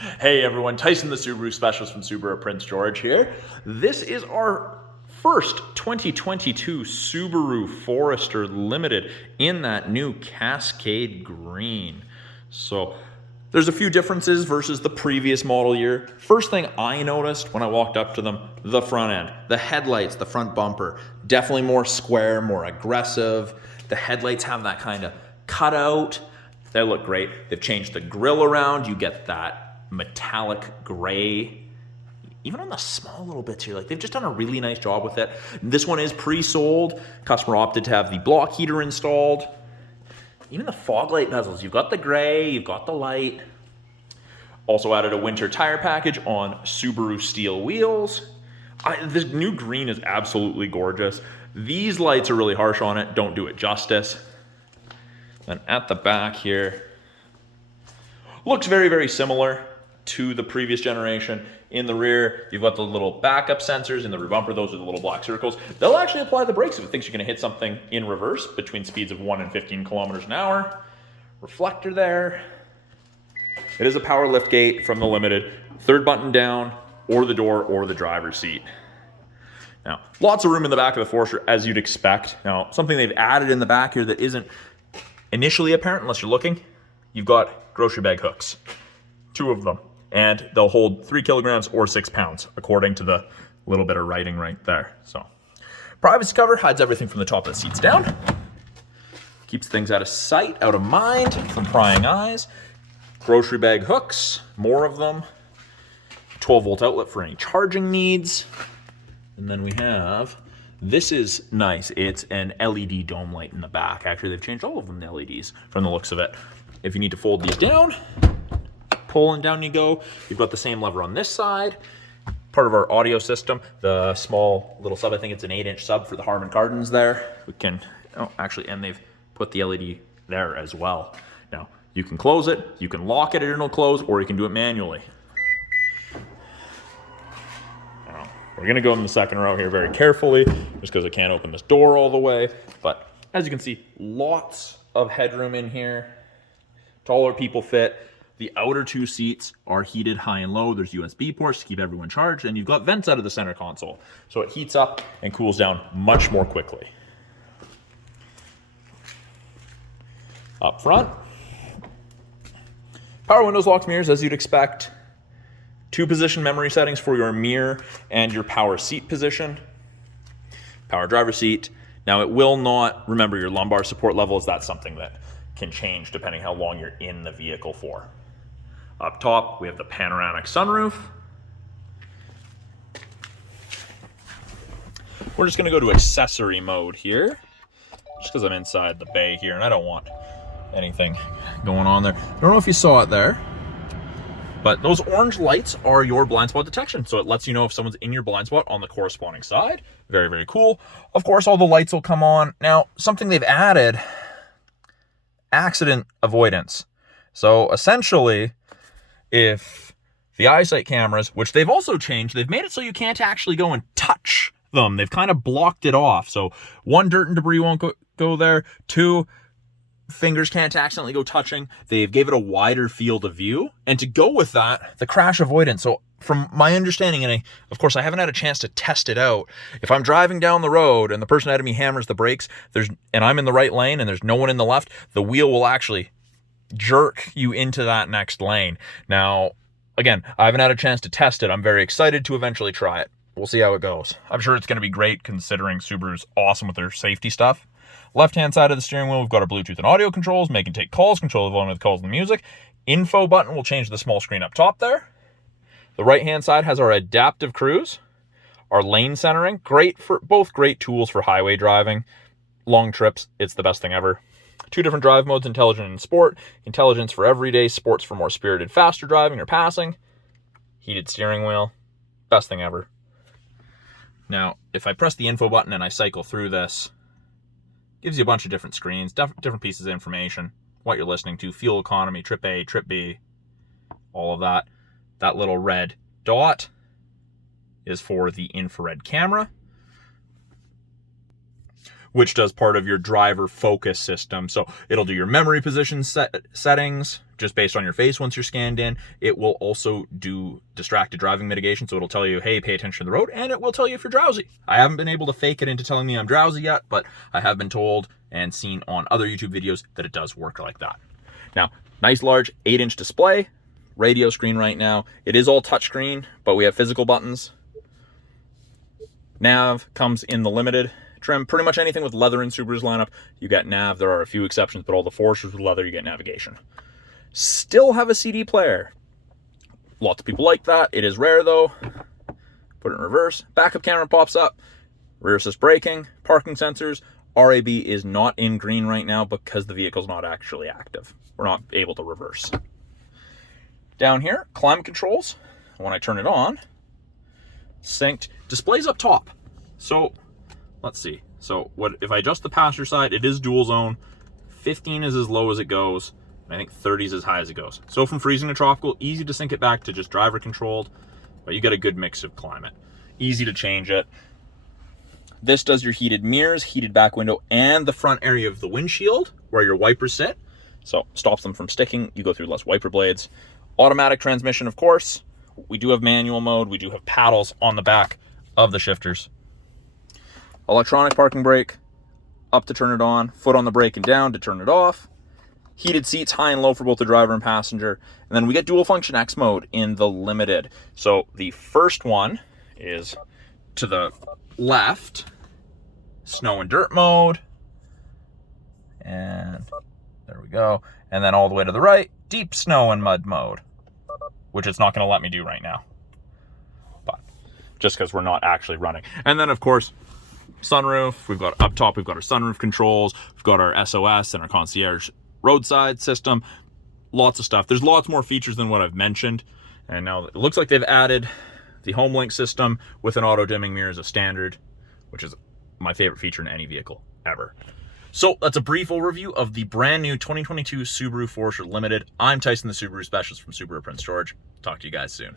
Hey everyone, Tyson the Subaru specialist from Subaru Prince George here. This is our first 2022 Subaru Forester Limited in that new Cascade green. So there's a few differences versus the previous model year. First thing I noticed when I walked up to them, the front end, the headlights, the front bumper, definitely more square, more aggressive. The headlights have that kind of cutout. They look great. They've changed the grille around. You get that metallic gray, even on the small little bits here. Like, they've just done a really nice job with it. This one is pre-sold. Customer opted to have the block heater installed. Even the fog light bezels, you've got the gray, you've got the light. Also added a winter tire package on Subaru steel wheels. This new green is absolutely gorgeous. These lights are really harsh on it, don't do it justice. And at the back here, looks very, very similar to the previous generation. In the rear, you've got the little backup sensors in the rear bumper. Those are the little black circles. They'll actually apply the brakes if it thinks you're going to hit something in reverse between speeds of 1 and 15 kilometers an hour. Reflector there. It is a power lift gate from the Limited. Third button down, or the door, or the driver's seat. Now, lots of room in the back of the Forester, as you'd expect. Now, something they've added in the back here that isn't initially apparent unless you're looking, you've got grocery bag hooks. 2 of them. And they'll hold 3 kilograms or 6 pounds, according to the little bit of writing right there. So, privacy cover hides everything from the top of the seats down. Keeps things out of sight, out of mind, from prying eyes. Grocery bag hooks, more of them. 12-volt outlet for any charging needs. And then we have, this is nice. It's an LED dome light in the back. Actually, they've changed all of them to LEDs from the looks of it. If you need to fold these down, pull and down you go. You've got the same lever on this side. Part of our audio system, the small little sub, I think it's an 8-inch sub for the Harman Kardons there. We can, oh, actually, and they've put the LED there as well. Now, you can close it, you can lock it and it'll close, or you can do it manually. Now, we're gonna go in the second row here very carefully, just because I can't open this door all the way. But as you can see, lots of headroom in here. Taller people fit. The outer 2 seats are heated high and low. There's USB ports to keep everyone charged, and you've got vents out of the center console. So it heats up and cools down much more quickly. Up front, power windows, locks, mirrors, as you'd expect. 2 position memory settings for your mirror and your power seat position. Power driver seat. Now, it will not remember your lumbar support levels. That's something that can change depending how long you're in the vehicle for. Up top, we have the Panoramic Sunroof. We're just gonna go to accessory mode here, just because I'm inside the bay here and I don't want anything going on there. I don't know if you saw it there, but those orange lights are your blind spot detection. So it lets you know if someone's in your blind spot on the corresponding side. Very, very cool. Of course, all the lights will come on. Now, something they've added, accident avoidance. So essentially, if the eyesight cameras, which they've also changed, they've made it so you can't actually go and touch them. They've kind of blocked it off. So 1, dirt and debris won't go there. 2, fingers can't accidentally go touching. They've gave it a wider field of view. And to go with that, the crash avoidance. So from my understanding, and of course I haven't had a chance to test it out, if I'm driving down the road and the person ahead of me hammers the brakes, and I'm in the right lane and there's no one in the left, the wheel will actually jerk you into that next lane. Now, again, I haven't had a chance to test it. I'm very excited to eventually try it. We'll see how it goes. I'm sure it's going to be great considering Subaru's awesome with their safety stuff. Left-hand side of the steering wheel, we've got our Bluetooth and audio controls, make and take calls, control the volume of the calls and the music. Info button will change the small screen up top there. The right-hand side has our adaptive cruise, our lane centering, both great tools for highway driving. Long trips, it's the best thing ever. 2 different drive modes, intelligent and sport. Intelligence for everyday, sports for more spirited, faster driving or passing. Heated steering wheel, best thing ever. Now, if I press the info button and I cycle through this, gives you a bunch of different screens, different pieces of information, what you're listening to, fuel economy, trip A, trip B, all of that. That little red dot is for the infrared camera. which does part of your driver focus system. So it'll do your memory position settings, just based on your face once you're scanned in. It will also do distracted driving mitigation, so it'll tell you, hey, pay attention to the road, and it will tell you if you're drowsy. I haven't been able to fake it into telling me I'm drowsy yet, but I have been told and seen on other YouTube videos that it does work like that. Now, nice large 8-inch display, radio screen right now. It is all touchscreen, but we have physical buttons. Nav comes in the limited trim. Pretty much anything with leather in Subaru's lineup, you get nav. There are a few exceptions, but all the Foresters with leather, you get navigation. Still have a CD player. Lots of people like that. It is rare though. Put it in reverse. Backup camera pops up. Rear assist braking, parking sensors. RAB is not in green right now because the vehicle's not actually active. We're not able to reverse. Down here, climate controls. When I turn it on, synced. Displays up top. So let's see. So what if I adjust the passenger side, it is dual zone. 15 is as low as it goes. And I think 30 is as high as it goes. So from freezing to tropical, easy to sync it back to just driver controlled, but you get a good mix of climate. Easy to change it. This does your heated mirrors, heated back window, and the front area of the windshield where your wipers sit. So stops them from sticking. You go through less wiper blades. Automatic transmission, of course. We do have manual mode. We do have paddles on the back of the shifters. Electronic parking brake, up to turn it on, foot on the brake and down to turn it off. Heated seats, high and low for both the driver and passenger. And then we get dual function X mode in the limited. So the first one is to the left, snow and dirt mode. And there we go. And then all the way to the right, deep snow and mud mode, which it's not going to let me do right now, but just because we're not actually running. And then of course, sunroof. We've got up top, we've got our sunroof controls, we've got our SOS and our concierge roadside system. Lots of stuff. There's lots more features than what I've mentioned. And now it looks like they've added the Homelink system with an auto dimming mirror as a standard, which is my favorite feature in any vehicle ever. So that's a brief overview of the brand new 2022 Subaru Forester Limited. I'm Tyson, the Subaru specialist from Subaru Prince George. Talk to you guys soon.